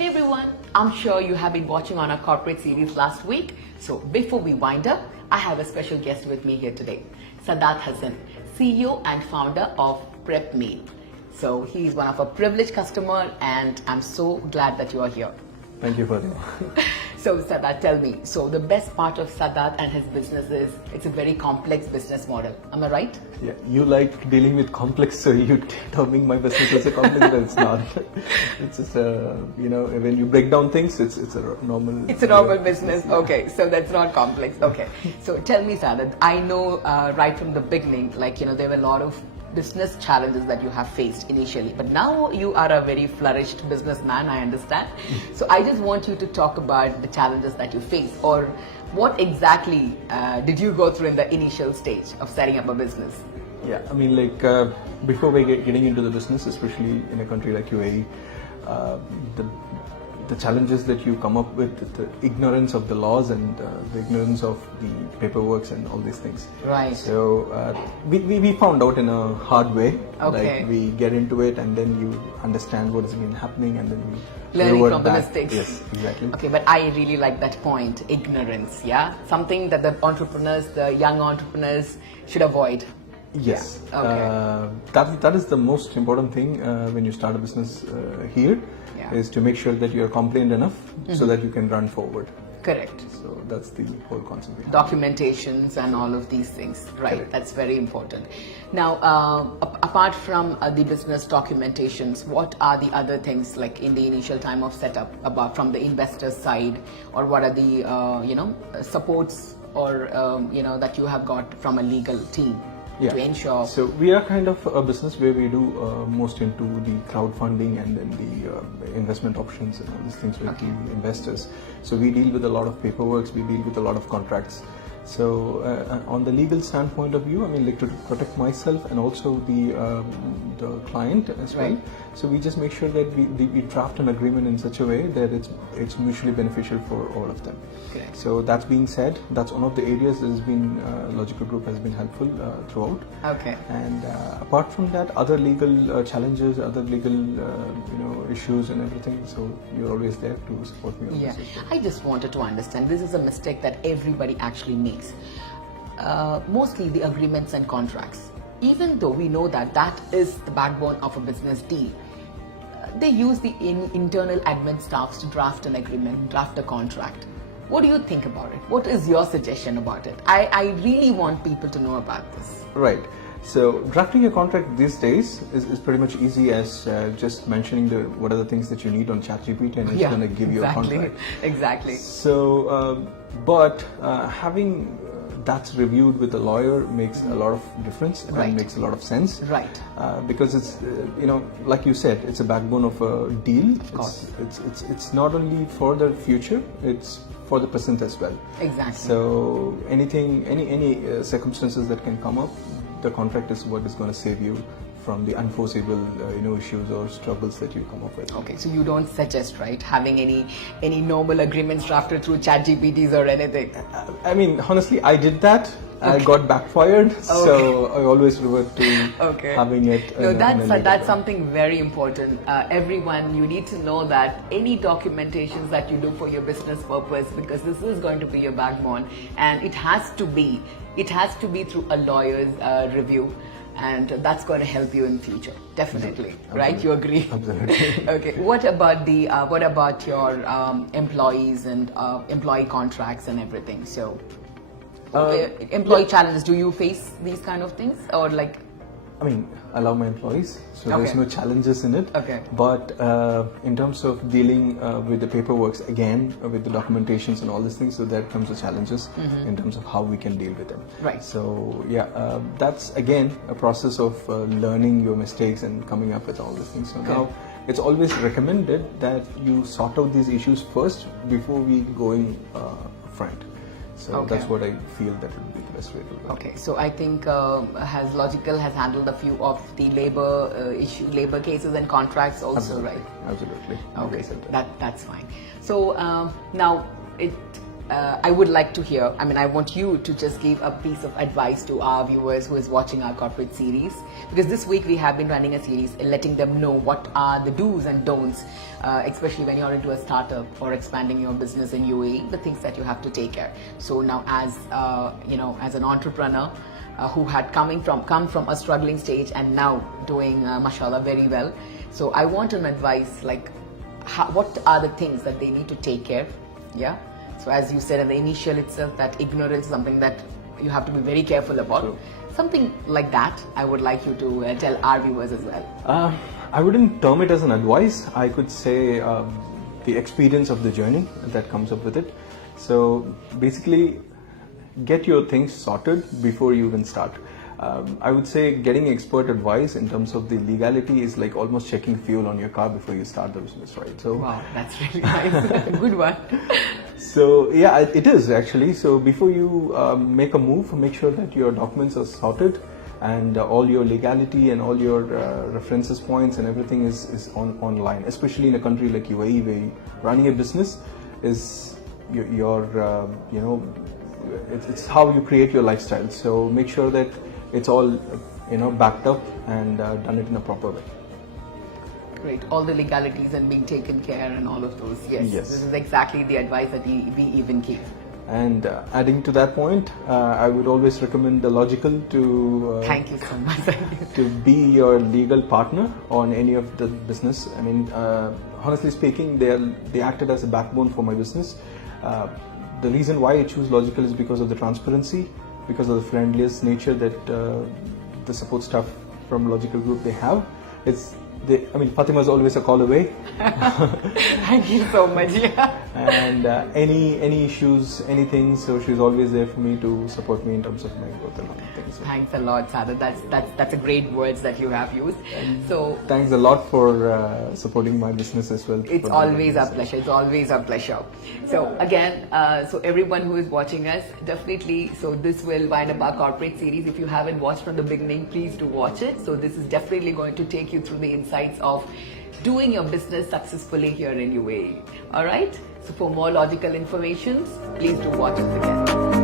Hey everyone, I'm sure you have been watching on our corporate series last week. So before we wind up, I have a special guest with me here today, Sadat Hassan, CEO and founder of Prep Meal. So he's one of our privileged customers and I'm so glad that you are here. Thank you for that. So Sadat, tell me, so the best part of Sadat and his business is it's a very complex business model. Am I right? Yeah, you like dealing with complex, so you terming my business as a complex, but it's not. It's just when you break down things, it's a normal. It's a normal business. Yeah. Okay, so that's not complex. Okay, so tell me, Sadat. I know right from the beginning, there were a lot of business challenges that you have faced initially, but now you are a very flourished businessman, I understand. So I just want you to talk about the challenges that you face, or what exactly did you go through in the initial stage of setting up a business? Yeah, I mean, before we getting into the business, especially in a country like UAE, the challenges that you come up with, the ignorance of the laws and the ignorance of the paperwork and all these things. Right. So we found out in a hard way. Okay. Like we get into it and then you understand what has been happening and then we learning from back. The mistakes. Yes, exactly. Okay, but I really like that point, ignorance. Yeah, something that the entrepreneurs, the young entrepreneurs, should avoid. Yes, yeah. Okay. That is the most important thing when you start a business here, is to make sure that you are compliant enough so that you can run forward. Correct. So that's the whole concept. Documentations and all of these things, right? Correct. That's very important. Now, apart from the business documentations, what are the other things like in the initial time of setup, about from the investor side, or what are the supports or that you have got from a legal team? Yeah. To ensure. So we are kind of a business where we do most into the crowdfunding and then the investment options and all these things with the investors. So we deal with a lot of paperwork, we deal with a lot of contracts. So on the legal standpoint of view, I mean, to protect myself and also the client as well. Right. So we just make sure that we draft an agreement in such a way that it's mutually beneficial for all of them. Okay. So that being said, that's one of the areas that has been Lawgical Group has been helpful throughout. Okay. And apart from that, other legal challenges, other legal issues and everything. So you're always there to support me on this. Yeah, I just wanted to understand. This is a mistake that everybody actually makes. Mostly the agreements and contracts. Even though we know that that is the backbone of a business deal, they use the internal admin staffs to draft an agreement, draft a contract. What do you think about it? What is your suggestion about it? I really want people to know about this. Right. So drafting a contract these days is pretty much easy as just mentioning what are the things that you need on ChatGPT and it's going to give you a contract. Exactly. So, but having that's reviewed with a lawyer makes a lot of difference and makes a lot of sense. Right. Because it's like you said, it's a backbone of a deal. Of course. It's not only for the future, it's for the present as well. Exactly. So any circumstances that can come up, the contract is what is going to save you from the unforeseeable issues or struggles that you come up with. Okay, so you don't suggest, right, having any normal agreements drafted through ChatGPTs or anything? I mean, honestly, I did that. I got backfired, so I always revert to having it. No, that's something very important. Everyone, you need to know that any documentations that you do for your business purpose, because this is going to be your backbone, and it has to be through a lawyer's review. And that's going to help you in future, definitely. Absolutely. Right? You agree? Absolutely. Okay. What about your employees and employee contracts and everything? So, employee challenges. Do you face these kind of things, or like? I mean, I love my employees, so there's no challenges in it. Okay. But in terms of dealing with the paperwork, again, with the documentations and all these things, so there comes the challenges in terms of how we can deal with them. Right. So yeah, that's again a process of learning your mistakes and coming up with all these things. So now it's always recommended that you sort out these issues first before we go in front. So that's what I feel that would be the best way to do it. Okay, so I think Lawgical has handled a few of the labor cases and contracts also, Absolutely. right? Absolutely. Okay, that's fine. So now I would like to hear, I want you to just give a piece of advice to our viewers who is watching our corporate series, because this week we have been running a series letting them know what are the do's and don'ts, especially when you're into a startup or expanding your business in UAE, the things that you have to take care. So now as as an entrepreneur who had come from a struggling stage and now doing mashallah very well, so I want an advice like what are the things that they need to take care. Yeah. So as you said in the initial itself, that ignorance is something that you have to be very careful about. Sure. Something like that, I would like you to tell our viewers as well. I wouldn't term it as an advice. I could say the experience of the journey that comes up with it. So basically, get your things sorted before you even start. I would say getting expert advice in terms of the legality is like almost checking fuel on your car before you start the business, right? So wow, that's really nice. Good one. So yeah, it is actually. So before you make a move, make sure that your documents are sorted and all your legality and all your references points and everything is online. Especially in a country like UAE, where running a business is it's how you create your lifestyle. So make sure that it's all backed up and done it in a proper way. Great. All the legalities and being taken care and all of those. Yes. This is exactly the advice that we even give. And adding to that point, I would always recommend the Lawgical to thank you so much. to be your legal partner on any of the business. I mean, honestly speaking, they acted as a backbone for my business. The reason why I choose Lawgical is because of the transparency, because of the friendliest nature that the support staff from Lawgical Group they have. Fatima is always a call away. Thank you so much. Yeah. And any issues, anything, so she's always there for me to support me in terms of my growth and other things. Thanks a lot, Sada. That's a great words that you have used. So thanks a lot for supporting my business as well. It's always a pleasure. It's always a pleasure. So again, so everyone who is watching us, definitely. So this will wind up our corporate series. If you haven't watched from the beginning, please do watch it. So this is definitely going to take you through the insights of doing your business successfully here in UAE. All right. So for more Lawgical information, please do watch us again.